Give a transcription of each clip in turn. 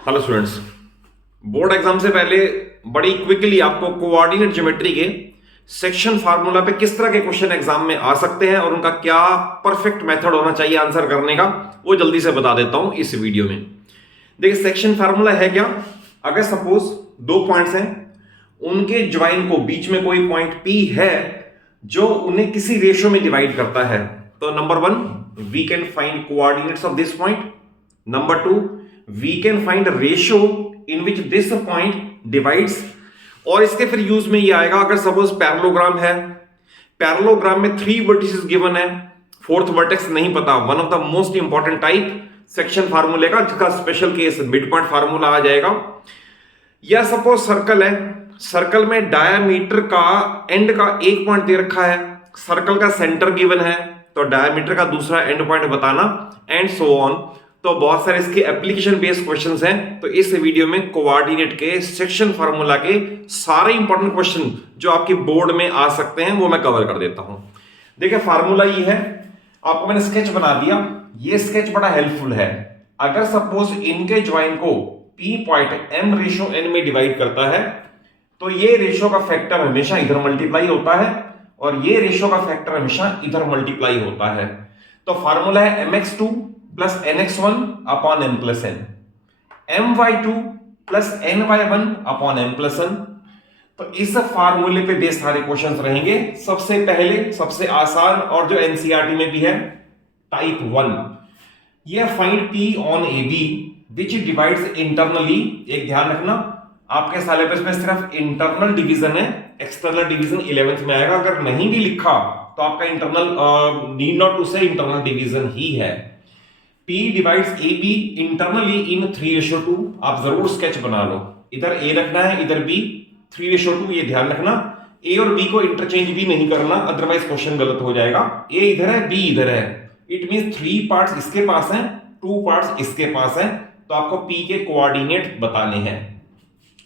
Hello students, board exam से पहले बड़ी क्विकली आपको कोऑर्डिनेट ज्योमेट्री के सेक्शन फार्मूला पे किस तरह के क्वेश्चन एग्जाम में आ सकते हैं और उनका क्या परफेक्ट मेथड होना चाहिए आंसर करने का, वो जल्दी से बता देता हूं इस वीडियो में। देखिए, सेक्शन फार्मूला है क्या। अगर सपोज दो पॉइंट्स हैं, उनके ज्वाइन को बीच में कोई पॉइंट पी है जो उन्हें किसी रेशियो में डिवाइड करता है, तो number one, we can find coordinates of this point. Number two, we can find a ratio in which this point divides। और इसके फिर यूज में ये आएगा अगर सपोज पैरेललोग्राम है, पैरेललोग्राम में 3 वर्टिसेस गिवन है, फोर्थ वर्टेक्स नहीं पता, one of the most important type section फार्मूले का, जिसका special case mid point formula आ जाएगा। या सपोज सर्कल है, सर्कल में डायामीटर का एंड का एक पॉइंट दे रखा है, सर्कल का सेंटर गिवन है, तो डायामीटर का दूसरा एंड पॉइंट बताना, एंड सो ऑन। तो बहुत सारे इसके एप्लीकेशन बेस्ड क्वेश्चंस हैं। तो इस वीडियो में कोऑर्डिनेट के सेक्शन फार्मूला के सारे इंपॉर्टेंट क्वेश्चन जो आपके बोर्ड में आ सकते हैं वो मैं कवर कर देता हूं। देखिए, फार्मूला ये है, आपको मैंने स्केच बना दिया। ये स्केच बड़ा हेल्पफुल है। अगर सपोज इनके ज्वाइन को P point M ratio N में डिवाइड करता है, तो ये रेशो का फैक्टर हमेशा इधर मल्टीप्लाई होता है और ये रेशो का फैक्टर हमेशा इधर मल्टीप्लाई होता है। तो फार्मूला है mx2 plus nx1 upon m plus n, my2 plus ny1 upon m plus n। तो इस फार्मूले पे बेस सारे क्वेश्चंस रहेंगे। सबसे पहले सबसे आसान और जो एनसीईआरटी में भी है, टाइप 1, ये find p on AB which divides internally. एक ध्यान रखना, आपके सिलेबस में सिर्फ इंटरनल डिवीजन है, एक्सटर्नल डिवीजन 11th में आएगा। अगर नहीं भी लिखा तो आपका इंटरनल नीड नॉट टू से इंटरनल डिवीजन ही है। P डिवाइड्स AB इंटरनली इन 3:2। आप जरूर स्केच बना लो, इधर A रखना है, इधर B, 3:2, ये ध्यान रखना। A और B को इंटरचेंज भी नहीं करना, अदरवाइज क्वेश्चन गलत हो जाएगा। A इधर है, B इधर है, इट मींस 3 पार्ट्स इसके पास हैं, 2 पार्ट्स इसके पास हैं। तो आपको P के कोऑर्डिनेट बताने हैं।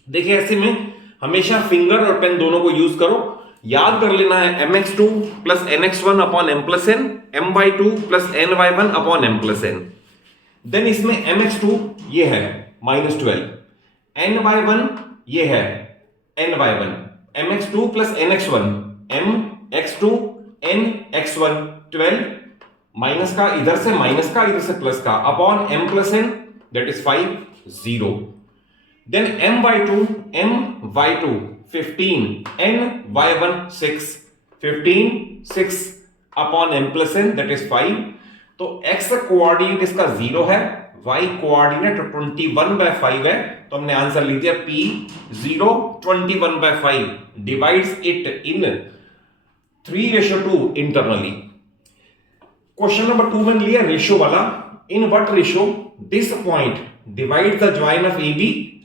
देखिए, ऐसे में हमेशा फिंगर और पेन दोनों को यूज करो। याद कर लेना है mx2 plus nx1 upon m plus n, my2 plus ny1 upon m plus n। Then इसमें mx2 ये है -12, ny1 ये है ny1, mx2 plus nx1, mx2 nx1 12, minus का इधर से माइनस का इधर से प्लस का upon m plus n, that is 5 0। Then my2 15, ny1 6, 15 6 upon m plus n, that is 5। तो x कोऑर्डिनेट इसका 0 है, y कोऑर्डिनेट 21/5 है। तो हमने आंसर लिख दिया P 0 21/5 divides it in 3:2 internally. Question number 2 में लिया रेशियो वाला, इन what ratio this point divide the join of AB।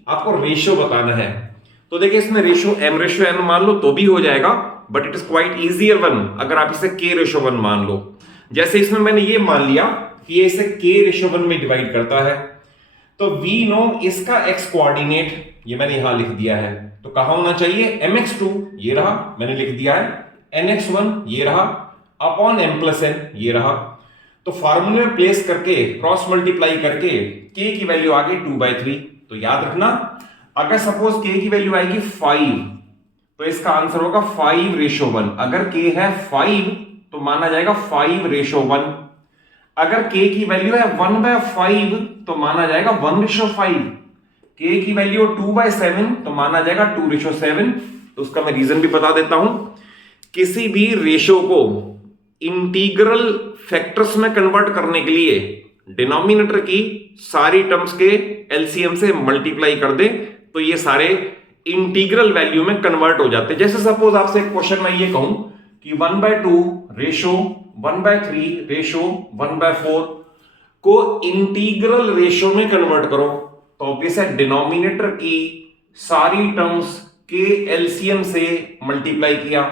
आपको रेशियो बताना है। तो देखिए, इसमें रेशियो m/n मान लो तो भी हो जाएगा, but it is quite easier one अगर आप इसे k/1 मान लो। जैसे इसमें मैंने ये मान लिया कि ये इसे k/1 में डिवाइड करता है, तो वी नो इसका x कोऑर्डिनेट ये मैंने यहां लिख दिया है। तो कहां होना चाहिए, mx2 ये रहा, मैंने लिख दिया है, nx1 ये रहा, अपॉन m प्लस n ये रहा। तो फार्मूले में प्लेस करके क्रॉस मल्टीप्लाई करके k की वैल्यू आ गई 2/3। तो याद रखना, अगर सपोज k की वैल्यू आएगी 5, तो इसका आंसर होगा 5:1। अगर k है 5 तो माना जाएगा 5:1। अगर k की वैल्यू है 1/5 तो माना जाएगा 1:5। k की वैल्यू 2/7 तो माना जाएगा 2:7। तो उसका मैं रीजन भी बता देता हूं। किसी भी रेशियो को इंटीग्रल फैक्टर्स में कन्वर्ट करने के लिए डिनोमिनेटर की सारी टर्म्स के एलसीएम से मल्टीप्लाई कर दे, तो ये सारे इंटीग्रल वैल्यू में कन्वर्ट हो जाते हैं। जैसे सपोज आपसे एक क्वेश्चन मैं ये कहूं कि 1/2 रेशो 1/3 रेशो 1/4 को इंटीग्रल रेशो में कन्वर्ट करो, तो ऑब्वियस है डिनोमिनेटर की सारी टर्म्स के एलसीएम से मल्टीप्लाई किया,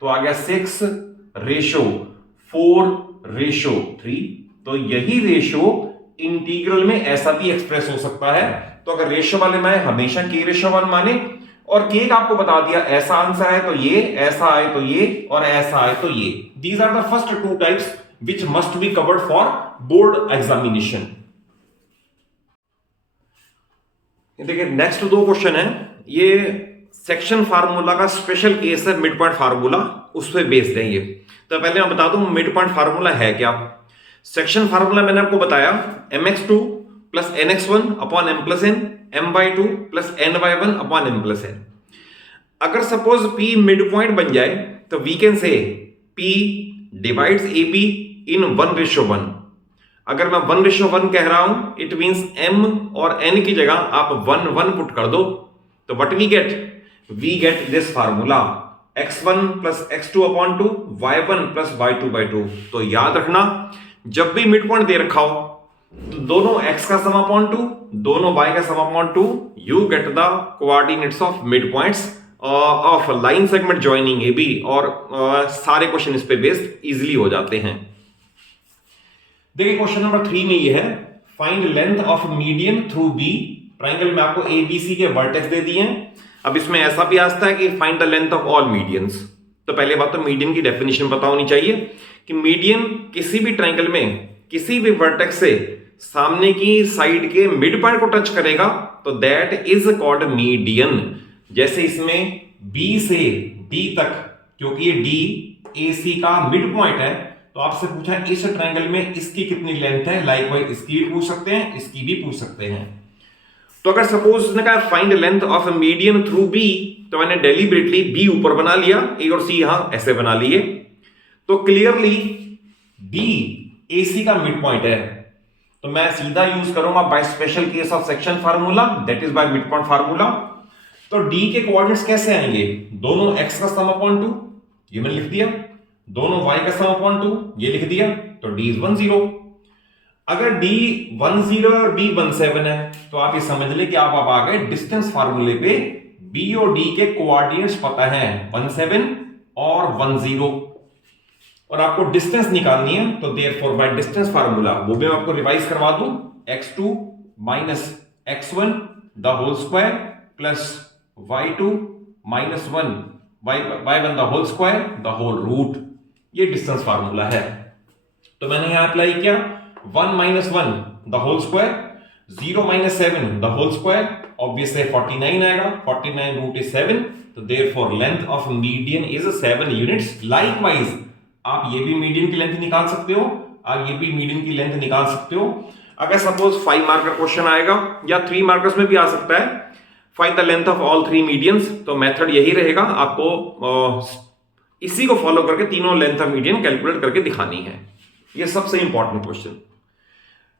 तो आ गया 6:4:3। तो यही रेशो इंटीग्रल में ऐसा भी एक्सप्रेस हो सकता है। तो अगर रेशो वाले में हमेशा k/1 माने, और k का आपको बता दिया ऐसा आंसर है तो ये, ऐसा आए तो ये, और ऐसा आए तो ये। These are the first 2 types which must be covered for board examination. देखिए नेक्स्ट दो क्वेश्चन है, ये सेक्शन फार्मूला का स्पेशल केस है, मिड पॉइंट फार्मूला उस पर बेस्ड है ये। तो पहले मैं बता दूं मिड पॉइंट फार्मूला है क्या। सेक्शन फार्मूला मैंने आपको बताया mx2 plus nx1 upon m plus n, my2 plus ny1 upon m plus n। अगर सपोज p मिड पॉइंट बन जाए तो we can say p divides ab in 1:1। अगर मैं 1:1 कह रहा हूं इट मींस m और n की जगह आप 1 पुट कर दो, तो what we get this formula x1 plus x2 upon 2, y1 plus y2 by 2। तो याद रखना जब भी मिड पॉइंट दे रखा हो तो दोनों x का सम अपॉन 2, दोनों y का sum upon 2, you get the coordinates of mid points of line segment joining A B. और सारे क्वेश्चन इस पे बेस्ड इजिली हो जाते हैं। देखिए क्वेश्चन नंबर 3 में ये है, find length of median through B. Triangle में आपको ए बी सी के वर्टेक्स दे दिए हैं। अब इसमें ऐसा भी आता है कि find the length of all medians. तो पहले बात तो मीडियन की डेफिनेशन पता होनी चाहिए कि मीडियन किसी भी ट्राइंगल में किसी भी वर्टेक्स से सामने की साइड के मिड पॉइंट को टच करेगा तो दैट इज कॉल्ड मीडियन। जैसे इसमें B से D तक, क्योंकि ये D AC का मिड पॉइंट है, तो आपसे पूछा इस ट्रायंगल में इसकी कितनी लेंथ है। लाइकवाइज इसकी भी पूछ सकते हैं, इसकी भी पूछ सकते हैं। तो अगर सपोज उसने कहा find length of median through B, तो मैंने डेलिबरेटली B ऊपर बना लिया, A और C यहां ऐसे बना लिए। तो क्लियरली D AC का मिड पॉइंट है, तो मैं सीधा यूज करूंगा bye special case of section formula, that is by mid point formula. तो D के कोऑर्डिनेट्स कैसे आएंगे, दोनों x का सम अपॉन 2 ये मैंने लिख दिया, दोनों y का सम अपॉन 2 ये लिख दिया, तो D इज 1 0। अगर D 1 0 और B 1 7 है तो आप ये समझ ले कि आप अब आ गए डिस्टेंस फार्मूले पे। B और D के कोऑर्डिनेट्स पता है 1 7 और 1 0, और आपको डिस्टेंस निकालनी है, तो देयरफॉर बाय डिस्टेंस फार्मूला वो भी मैं आपको रिवाइज करवा दूं, x2 minus x1 the whole square plus y2 minus 1 y1 the whole square the whole root. ये डिस्टेंस फार्मूला है। तो मैंने यहां अप्लाई किया 1 minus 1 the whole square, 0 minus 7 the whole square, obviously 49 आएगा, 49 रूट इज 7, तो therefore length of median is 7 units. Likewise आप ये भी मीडियन की लेंथ निकाल सकते हो, आप ये भी मीडियन की लेंथ निकाल सकते हो। अगर सपोज 5 मार्कर क्वेश्चन आएगा या 3 मार्कर्स में भी आ सकता है, find the length of all 3 medians, तो मेथड यही रहेगा, आपको इसी को फॉलो करके तीनों लेंथ ऑफ मीडियन कैलकुलेट करके दिखानी है। ये सबसे इंपॉर्टेंट क्वेश्चन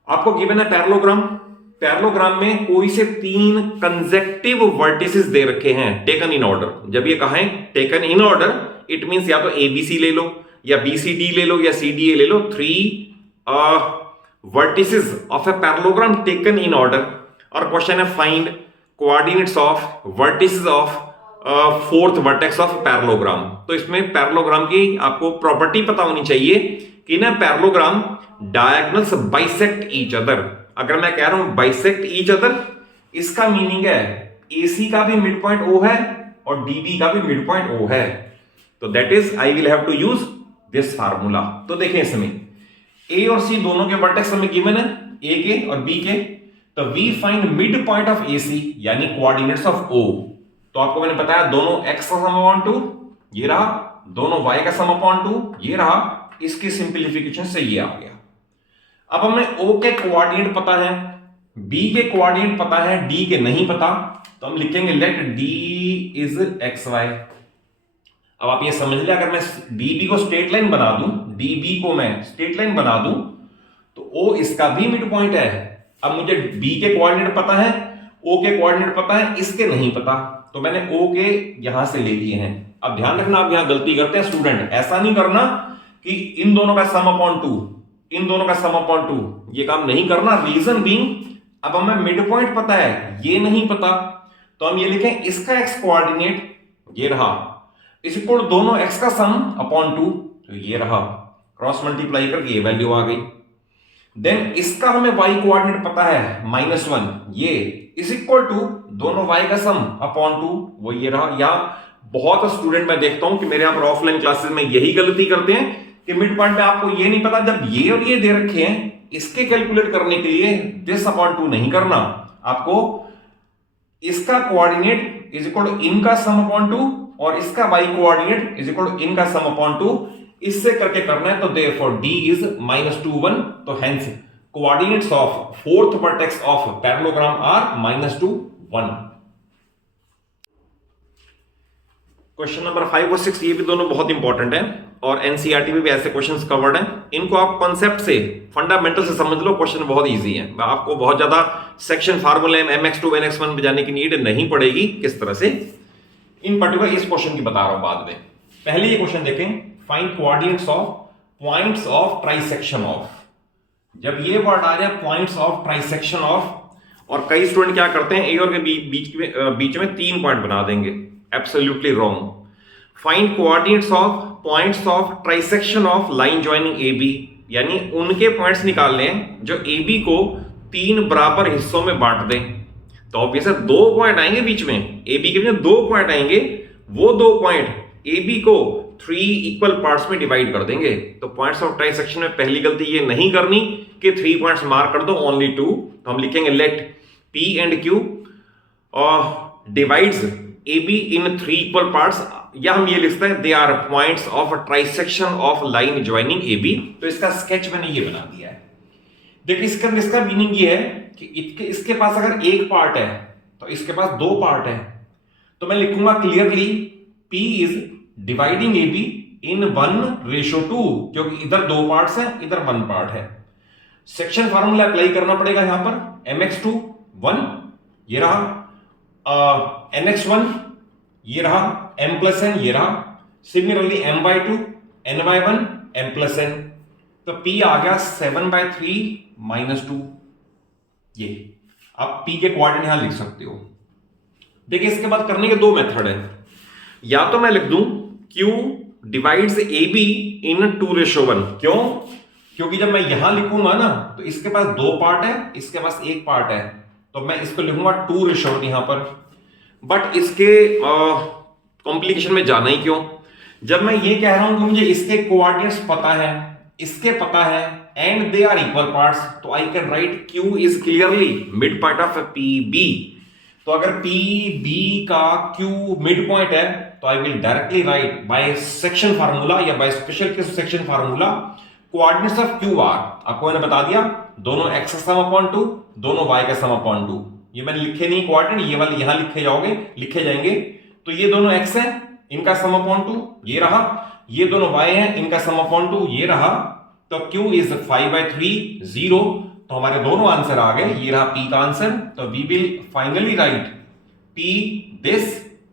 आपको गिवन है पैरेललोग्राम। पैरेललोग्राम में कोई से 3 कंसेक्टिव वर्टिसेस दे रखे हैं टेकन इन ऑर्डर। जब ये कहा है taken in order, it means या तो ABC ले लो या BCD ले लो या CDA ले लो, 3 vertices of a parallelogram taken in order. और क्वेश्चन है find coordinates of vertices of fourth vertex of parallelogram. तो इसमें पैरेललोग्राम की आपको प्रॉपर्टी पता होनी चाहिए कि ना parallelogram diagonals bisect each other. अगर मैं कह रहा हूं बाइसेक्ट ईच अदर, इसका मीनिंग है AC का भी मिड पॉइंट O है और DB का भी मिड पॉइंट O है। तो that is I will have to use this formula. तो देखें इसमें A और C दोनों के वर्टेक्स हमें गिवन है, A के और B के, तो we find mid point of AC यानी कोऑर्डिनेट्स ऑफ O। तो आपको मैंने बताया दोनों x का सम अपॉन 2 ये रहा, दोनों y का सम अपॉन 2 ये रहा, इसकी सिंपलीफिकेशन से ये आ गया। अब हमें O के कोऑर्डिनेट पता है, B के कोऑर्डिनेट पता है, D के नहीं पता, तो हम लिखेंगे लेट D इज xy। अब आप ये समझ ले, अगर मैं DB को स्ट्रेट लाइन बना दूं, DB को मैं स्ट्रेट लाइन बना दूं, तो O इसका भी मिड पॉइंट है। अब मुझे B के कोऑर्डिनेट पता है, O के कोऑर्डिनेट पता है, इसके नहीं पता, तो मैंने O के यहां से ले लिए हैं। अब ध्यान रखना, आप यहां गलती करते हैं स्टूडेंट, ऐसा नहीं करना कि इन दोनों का सम अपॉन 2, इन दोनों का सम अपॉन 2, ये काम नहीं करना। रीजन बीइंग, अब हमें मिड पॉइंट पता है, ये नहीं पता, तो हम ये लिखें इसका x कोऑर्डिनेट ये रहा, इस इक्वल दोनों x का सम अपॉन 2, तो ये रहा, क्रॉस मल्टीप्लाई करके ये वैल्यू आ गई। देन इसका हमें y कोऑर्डिनेट पता है -1, ये इज इक्वल टू दोनों y का सम अपॉन 2, वो ये रहा। या बहुत स्टूडेंट मैं देखता हूं कि मेरे यहां पर ऑफलाइन क्लासेस में यही गलती करते हैं कि मिड पॉइंट में आपको ये नहीं पता, जब ये और ये दे रखे हैं, इसके कैलकुलेट करने के लिए दिस अपॉन 2 नहीं करना, आपको इसका कोऑर्डिनेट इज इक्वल टू इनका सम अपॉन 2 और इसका y coordinate is equal to इनका सम अपॉन 2। इससे करके करना है तो देयरफॉर d इज -2 1। तो hence coordinates of fourth vertex of parallelogram are -2 1। Question number 5 और 6 ये भी दोनों बहुत इंपॉर्टेंट हैं और एनसीईआरटी में भी ऐसे क्वेश्चंस कवर्ड हैं। इनको आप कॉन्सेप्ट से फंडामेंटल से समझ लो, क्वेश्चन बहुत इजी है। आपको बहुत ज्यादा सेक्शन फार्मूले mx2 nx1 में जाने की नीड नहीं पड़ेगी। किस तरह से इन पर्टिकुलर इस क्वेश्चन की बता रहा हूं बाद में। पहले ये क्वेश्चन देखें, find coordinates of points of trisection of. जब ये वर्ड आ जाए पॉइंट्स ऑफ ट्राइसेक्शन ऑफ, और कई स्टूडेंट क्या करते हैं ए और के बीच में 3 पॉइंट बना देंगे, absolutely wrong. Find coordinates of points of trisection of line joining A B, यानी उनके पॉइंट्स निकालने हैं जो ए बी को 3 बराबर हिस्सों में बांट दें। तो ऑब्वियस है 2 पॉइंट आएंगे बीच में, ए बी के बीच में 2 पॉइंट आएंगे, वो 2 पॉइंट ए बी को 3 इक्वल पार्ट्स में डिवाइड कर देंगे। तो पॉइंट्स ऑफ ट्राइसेक्शन में पहली गलती ये नहीं करनी कि 3 पॉइंट्स मार्क कर दो, ओनली 2। तो हम लिखेंगे let P and Q divides A B in 3 equal parts, या हम ये लिखते हैं they are points of trisection of line joining A B. तो इसका स्केच मैंने ये बना दिया है। देखिए इसका मीनिंग ये है कि इसके पास अगर एक पार्ट है तो इसके पास 2 पार्ट है। तो मैं लिखूंगा clearly P is dividing A B इन 1:2, क्योंकि इधर 2 पार्ट्स हैं, इधर 1 पार्ट है। सेक्शन फार्मूला अप्लाई करना पड़ेगा यहां पर, mx2 1 ये रहा, nx1 ये रहा, m+n ये रहा, सिमिलरली m/2 n/1 m+n। तो P आ गया 7/3 -2। ये आप P के कोऑर्डिनेट यहां लिख सकते हो। देखिए इसके बाद करने के 2 मेथड है। या तो मैं लिख दूं Q डिवाइड्स AB इन 2:1। क्यों? क्योंकि जब मैं यहां लिखूंगा ना तो इसके पास 2 पार्ट है, इसके पास 1 पार्ट है, तो मैं इसको लिखूंगा 2:1 यहां पर। बट इसके कॉम्प्लिकेशन में जाना ही क्यों, जब मैं ये कह रहा हूं कि मुझे इसके कोऑर्डिनेट्स पता है, इसके पता है, and they are equal parts, तो I can write Q is clearly mid point of PB। तो अगर PB का Q मिड पॉइंट है तो I will directly write by section formula या by special case section formula coordinates of QR। आपको मैंने बता दिया दोनों x का सम अपॉन 2, दोनों y का सम अपॉन 2। ये मैंने लिखे नहीं कोऑर्डिनेट, ये वाले यहां लिखे जाएंगे। तो ये दोनों x है, इनका सम अपॉन 2 ये रहा, ये दोनों y है, इनका सम अपॉन 2 ये रहा। तो Q इज 5/3 0। तो हमारे दोनों आंसर आ गए, ये रहा P का आंसर। तो we will finally write P this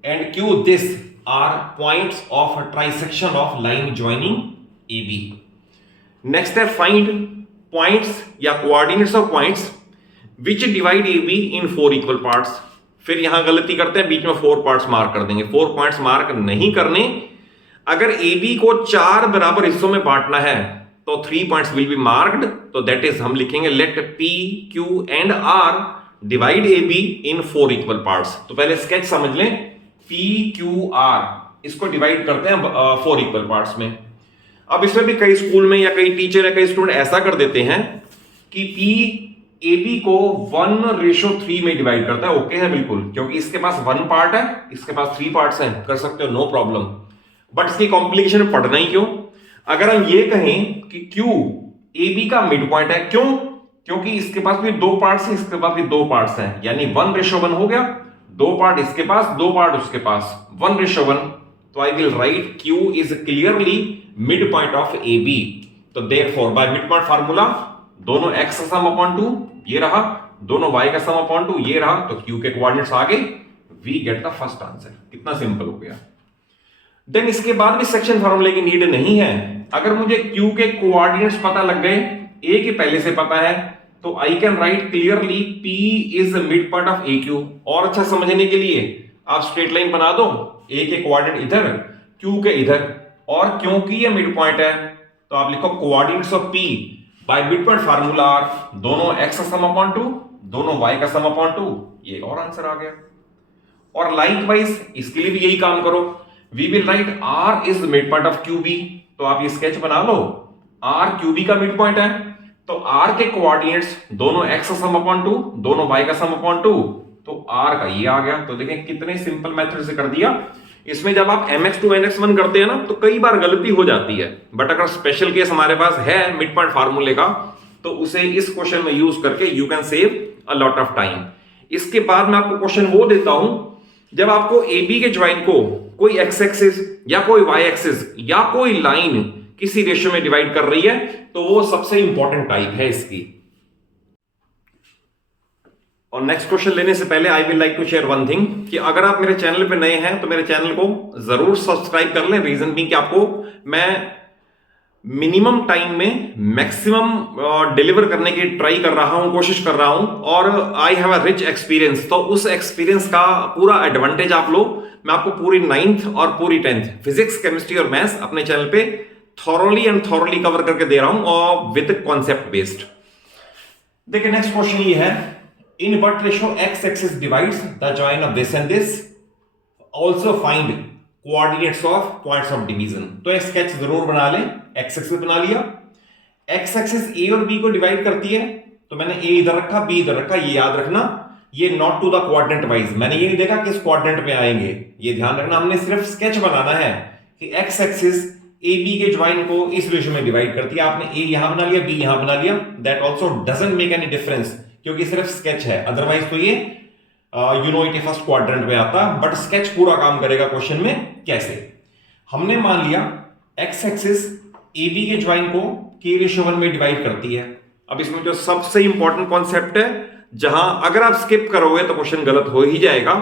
and Q this are points of trisection of line joining AB। Next है फाइंड पॉइंट्स या coordinates of points which divide AB in 4 equal parts. फिर यहां गलती करते हैं, बीच में 4 पार्ट्स मार्क कर देंगे। 4 पॉइंट्स मार्क नहीं करने। अगर AB को 4 बराबर हिस्सों में बांटना है तो 3 पॉइंट्स विल बी मार्क्ड। तो दैट इज हम लिखेंगे let P Q and R divide AB in 4 equal parts. तो पहले स्केच समझ लें, P Q R इसको डिवाइड करते हैं 4 इक्वल पार्ट्स में। अब इसमें भी कई स्कूल में या कई टीचर या कई स्टूडेंट ऐसा कर देते हैं कि P AB को 1:3 में डिवाइड करता है। ओके है बिल्कुल, क्योंकि इसके पास 1 पार्ट है, इसके पास 3 पार्ट्स हैं, कर सकते हो नो प्रॉब्लम। बट इसकी कॉम्प्लिकेशन में पढ़ना ही क्यों? अगर हम ये कहें कि Q AB का मिड पॉइंट है, क्यों? क्योंकि इसके पास भी 2 पार्ट्स हैं, इसके पास भी 2 पार्ट्स हैं, यानी 1:1 हो गया। 2 पार्ट इसके पास, 2 पार्ट उसके पास, 1:1। तो I will write Q is clearly mid point of AB। तो therefore by mid point formula दोनों x का सम अपॉन 2 ये रहा, दोनों y का सम अपॉन 2 ये रहा। तो Q के कोऑर्डिनेट्स आ गए, we get the first answer. कितना सिंपल हो गया। देन इसके बाद भी सेक्शन फार्मूले की नीड नहीं है। अगर मुझे Q के कोऑर्डिनेट्स पता लग गए, A के पहले से पता है, तो I can right clearly P is mid point of AQ। और अच्छा समझने के लिए आप स्ट्रेट लाइन बना दो, A के कोऑर्डिनेट इधर, Q के इधर, और क्योंकि ये मिड पॉइंट है तो आप लिखो coordinates of P by mid point formula दोनों x का सम अपॉन 2, दोनों y का सम अपॉन 2। ये और आंसर आ गया। और लाइकवाइज इसके लिए भी यही काम करो, we will write R is mid point of QB। तो आप ये स्केच बना लो, R QB का मिड पॉइंट है, तो R के कोऑर्डिनेट्स दोनों x का सम अपॉन 2, दोनों y का सम अपॉन 2। तो r का ये आ गया। तो देखें कितने सिंपल मेथड से कर दिया। इसमें जब आप mx2 nx1 करते हैं ना तो कई बार गलती हो जाती है, बट अगर स्पेशल केस हमारे पास है मिड पॉइंट फार्मूले का तो उसे इस क्वेश्चन में यूज करके you can save a lot of time. इसके बाद मैं आपको क्वेश्चन वो देता हूं, जब आपको ए बी के ज्वाइन को कोई एक्स एक्सिस या कोई वाई एक्सिस या कोई लाइन किसी रेशियो में डिवाइड कर रही है तो वो सबसे इंपॉर्टेंट टाइप है इसकी। और नेक्स्ट क्वेश्चन लेने से पहले I will like to share one thing कि अगर आप मेरे चैनल पे नए हैं तो मेरे चैनल को जरूर सब्सक्राइब कर लें। रीजन भी कि आपको मैं मिनिमम टाइम में मैक्सिमम डिलीवर करने की ट्राई कर रहा हूं, कोशिश कर रहा हूं, और I have a rich experience. तो उस एक्सपीरियंस का पूरा एडवांटेज आप लो। मैं आपको पूरी 9th और पूरी 10th फिजिक्स, केमिस्ट्री और मैथ्स अपने चैनल पे थॉरली कवर करके दे रहा हूं और विद कॉन्सेप्ट बेस्ड। देखिए नेक्स्ट क्वेश्चन ये है, in what ratio X axis divides the join of this and this, also find coordinates of points of division. तो एक स्केच जरूर बना लें। एक्स एक्सिस बना लिया, एक्स एक्सिस ए और बी को डिवाइड करती है, तो मैंने ए इधर रखा, बी इधर रखा। ये याद रखना, ये not to the coordinate wise, मैंने ये नहीं देखा किस कोऑर्डिनेट में आएंगे, ये ध्यान रखना। हमने सिर्फ स्केच बनाना है कि एक्स एक्सिस ए बी के ज्वाइन को इस रेशियो में डिवाइड करती है। आपने ए यहां बना लिया, बी यहां बना लिया, that also doesn't make any difference क्योंकि सिर्फ स्केच है। अदरवाइज तो ये यूनिटी फर्स्ट क्वाड्रेंट में आता, बट स्केच पूरा काम करेगा क्वेश्चन में। कैसे? हमने मान लिया एक्स एक्सिस ए बी के ज्वाइन को के रेशियो 1 में डिवाइड करती है। अब इसमें जो सबसे इंपॉर्टेंट कॉन्सेप्ट है, जहां अगर आप स्किप करोगे तो क्वेश्चन गलत हो ही जाएगा,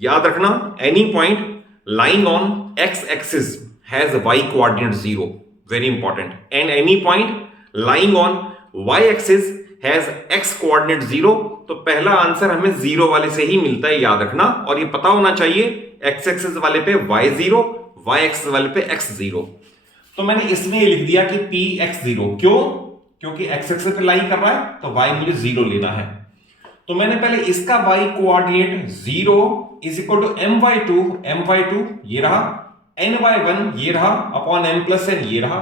याद रखना, any point lying on X axis has Y coordinate 0, very important, and any point lying on Y axis has X coordinate 0। तो पहला आंसर हमें 0 वाले से ही मिलता है, याद रखना। और ये पता होना चाहिए एक्स एक्सिस वाले पे y0, वाई एक्सिस वाले पे x0। तो मैंने इसमें लिख दिया कि पी x0, क्यों? क्योंकि एक्स एक्सिस पे लाई कर रहा है तो y मुझे 0 लेना है। तो मैंने पहले इसका y coordinate 0 is equal to my2 ये रहा, ny1 ये रहा अपॉन m प्लस n ये रहा।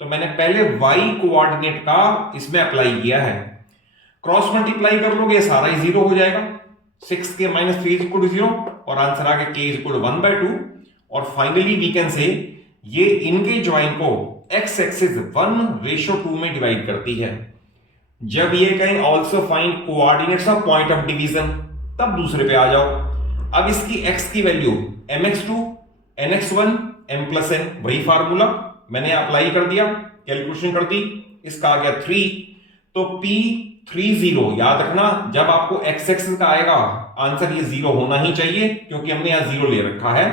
तो मैंने पहले y कोऑर्डिनेट का इसमें अप्लाई किया है, क्रॉस मल्टीप्लाई कर लोगे सारा ही 0 हो जाएगा। 6 के माइनस 3 इज इक्वल टू 0 और आंसर आ गया k इज इक्वल टू 1/2। और फाइनली वी कैन से ये इनके ज्वाइन को x एक्सिस 1:2 में डिवाइड करती है। जब ये कहें also find coordinates of point of division, तब दूसरे पे आ जाओ। अब इसकी x की value mx2 nx1 m plus n, वही फार्मूला मैंने अप्लाई कर दिया, कैलकुलेशन कर दी, इसका आ गया 3। तो P30 याद रखना, जब आपको x एक्सिस का आएगा आंसर ये 0 होना ही चाहिए क्योंकि हमने यहां 0 ले रखा है।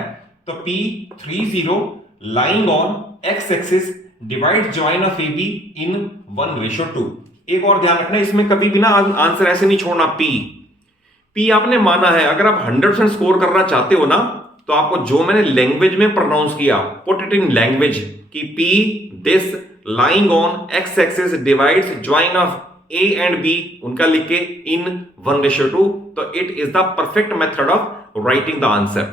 तो P30 lying on x axis divide join of AB इन 1:2। एक और ध्यान रखना, इसमें कभी भी ना आंसर ऐसे नहीं छोड़ना। P आपने माना है, अगर आप 100% स्कोर करना चाहते हो ना तो आपको जो मैंने लैंग्वेज में प्रोनाउंस किया, पुट इट इन लैंग्वेज कि P this lying on x axis divides join of A and B, उनका लिख के इन 1:2। तो it is the perfect method of writing the answer.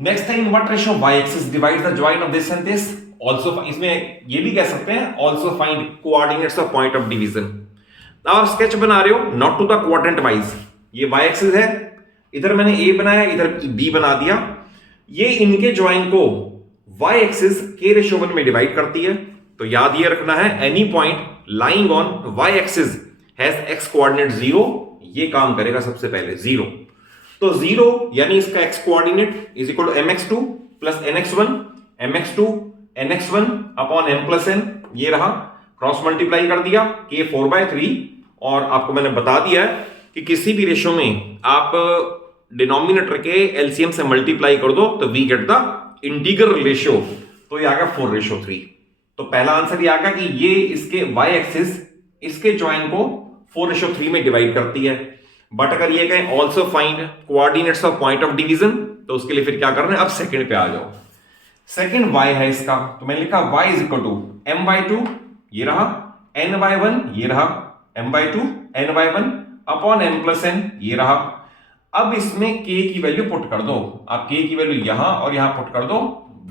Next है, in what ratio y axis divides the join of this and this, also, इसमें ये भी कह सकते हैं also find coordinates of point of division. और sketch बना रहे हो not to the quadrant wise, ये y एक्सिस है, इधर मैंने a बनाया, इधर b बना दिया। ये इनके ज्वाइन को y एक्सिस के रेशियो 1 में डिवाइड करती है। तो याद ये रखना है, any point lying on y axis has x coordinate 0, ये काम करेगा सबसे पहले 0। तो 0 यानी इसका x coordinate is equal to mx2 plus nx1, mx2 nx1 upon m plus n, ये रहा, क्रॉस मल्टीप्लाई कर दिया k 4/3। और आपको मैंने बता दिया है कि किसी भी रेशियो में आप डिनोमिनेटर के एलसीएम से मल्टीप्लाई कर दो तो we get the integral ratio. तो ये आ गया 4:3। तो पहला आंसर ये आ गया कि ये इसके y एक्सिस इसके ज्वाइन को 4:3 में डिवाइड करती है। बट अगर ये कहें also find coordinates of point of division, तो उसके लिए फिर क्या करना है, अब सेकंड पे आ जाओ। सेकंड y है इसका, तो मैंने लिखा y is equal to m/2 ये रहा, n/1 ये रहा, m/2 n/1 upon m plus n ये रहा। अब इसमें k की वैल्यू पुट कर दो, आप k की वैल्यू यहां और यहां पुट कर दो,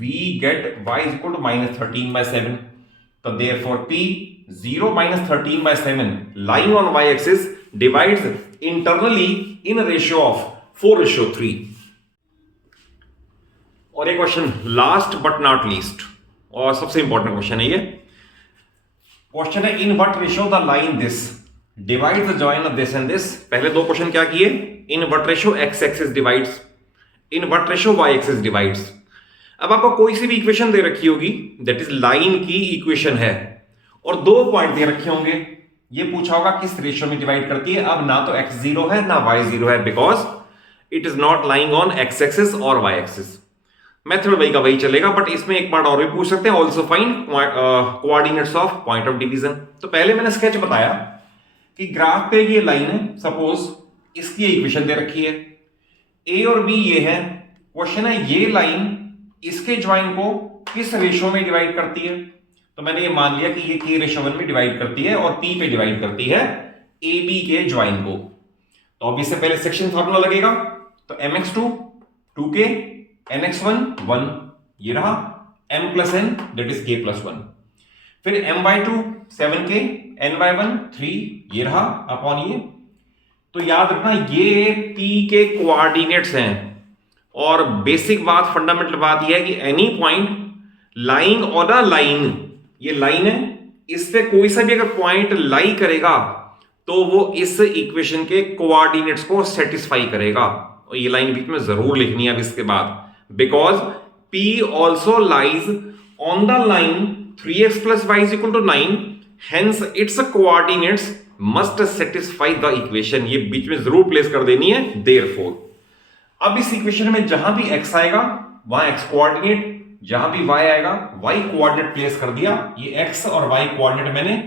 we get y is equal to -13/7। तो therefore p 0 -13/7 lying on y axis divides internally in ratio of 4:3। और एक question last but not least और सबसे इंपॉर्टेंट क्वेश्चन है ये। क्वेश्चन है in what ratio the line this divides the join of this and this. पहले दो question क्या किए, in what ratio X axis divides, in what ratio Y axis divides. अब आपको कोई सी भी इक्वेशन दे रखी होगी दैट इज लाइन की इक्वेशन है और दो पॉइंट दे रखे होंगे, ये पूछा होगा किस रेशियो में डिवाइड करती है। अब ना तो x 0 है ना y 0 है because it is not lying on x axis और y एक्सिस। मेथड वही का वही चलेगा, बट इसमें एक पार्ट और भी पूछ सकते हैं, also find coordinates of point of division. तो पहले मैंने स्केच बताया कि ग्राफ पे ये लाइन है, सपोज इसकी इक्वेशन दे रखी है, ए और बी ये है। क्वेश्चन है ये लाइन इसके ज्वाइन को किस रेशियो में डिवाइड करती है। तो मैंने ये मान लिया कि ये k/1 में डिवाइड करती है और p पे डिवाइड करती है ए बी के ज्वाइन को। तो अब इससे पहले सेक्शन फार्मूला लगेगा, तो mx2 2k nx1 1 ये रहा, m + n that is k+1, फिर my2 7k ny1 3 ये रहा अपॉन ये। तो याद रखना ये p के कोऑर्डिनेट्स हैं और बेसिक बात, फंडामेंटल बात यह है कि any point lying on a line, ये लाइन है, इस पे कोई सा भी अगर पॉइंट लाई करेगा तो वो इस इक्वेशन के कोऑर्डिनेट्स को सेटिस्फाई करेगा। और ये लाइन बीच में जरूर लिखनी है अब इसके बाद, because P also lies on the line 3x + y = 9, hence it's coordinates must satisfy the equation. ये बीच में जरूर प्लेस कर देनी है देयरफॉर। अब इस इक्वेशन में जहां भी x आएगा वहां x कोऑर्डिनेट, जहां भी y आएगा y कोऑर्डिनेट प्लेस कर दिया। ये x और y कोऑर्डिनेट मैंने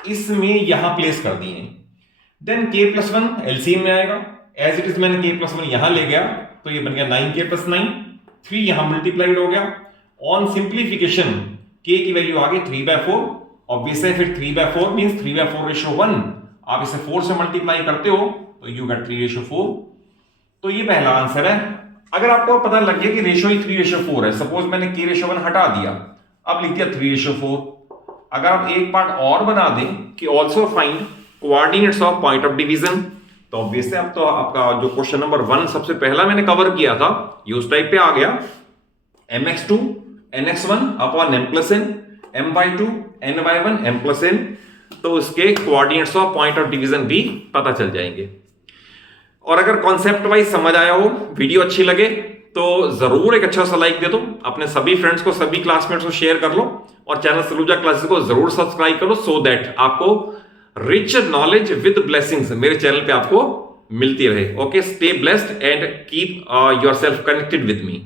इसमें यहां प्लेस कर दिए। देन k+1 एलसीएम में आएगा, एज इट इज मैंने k+1 यहां ले गया तो ये बन गया 9k + 9, 3 यहां मल्टीप्लाइड हो गया। ऑन सिंप्लीफिकेशन k की वैल्यू आ गई 3/4, ऑब्वियस है, फिर 3/4 मींस 3/4:1। आप इसे 4 से मल्टीप्लाई करते हो तो यू गेट 3/4। तो ये पहला आंसर है। अगर आपको पता लग गया कि रेशियो ही 3/4 है, सपोज मैंने k/1 हटा दिया, अब लिख दिया 3/4। अगर आप एक पार्ट और बना दें कि also find coordinates of point of division, तो ऑब्वियसली अब तो आपका जो क्वेश्चन नंबर 1 सबसे पहला मैंने कवर किया था ये उस टाइप पे आ गया। mx2 nx1 upon m + n, my2 ny1 m + n, तो उसके coordinates of point of division भी पता चल जाएंगे। और अगर कॉन्सेप्ट वाइज समझ आया हो, वीडियो अच्छी लगे तो जरूर एक अच्छा सा लाइक दे दो, अपने सभी फ्रेंड्स को, सभी क्लासमेट्स को शेयर कर लो और चैनल सलूजा क्लासेस को जरूर सब्सक्राइब करो सो दैट आपको रिच नॉलेज विद ब्लेसिंग्स मेरे चैनल पे आपको मिलती रहे। Okay, stay blessed and keep yourself connected with me.